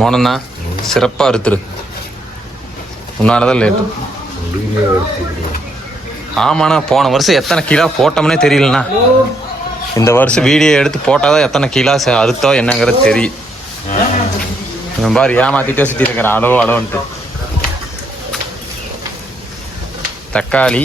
மோனண்ணா சிறப்பாக அறுத்துரு. உன்னாலதான் லேட்டு. ஆமாண்ணா போன வருஷம் எத்தனை கிலோ போட்டோம்னே தெரியலண்ணா. இந்த வருஷம் வீடியோ எடுத்து போட்டால் தான் எத்தனை கிலோ அறுத்தோ என்னங்கிறது தெரியும். இவன் பாரு ஏமாத்திட்டே சுற்றி இருக்கிறேன் அளவுன்ட்டு. தக்காளி